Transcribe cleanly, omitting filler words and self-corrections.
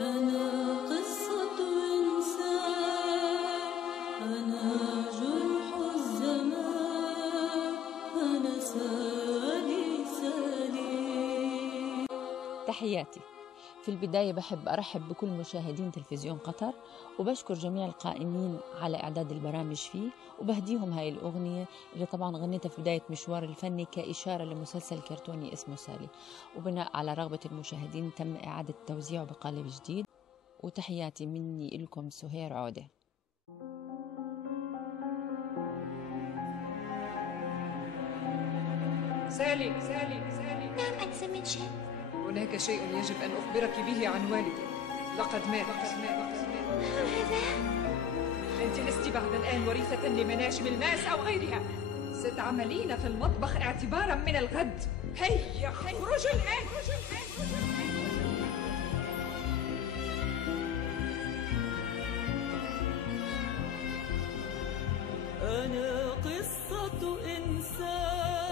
أنا قصة إنسان، أنا جرح الزمان، أنا سالي سالي. تحياتي. في البداية بحب أرحب بكل مشاهدين تلفزيون قطر، وبشكر جميع القائمين على إعداد البرامج فيه، وبهديهم هاي الأغنية اللي طبعا غنيتها في بداية مشوار الفني كإشارة لمسلسل كرتوني اسمه سالي، وبناء على رغبة المشاهدين تم إعادة توزيعه بقالب جديد. وتحياتي مني لكم سهير عودة. سالي. نعم أنسة من شيء. هناك شيء يجب أن أخبرك به عن والدي. لقد مات. هذا؟ أنت لست بعد الآن وريثة لمناجم الماس أو غيرها. ستعملين في المطبخ اعتبارا من الغد. هيا اخرجي الآن. أنا قصة إنسان،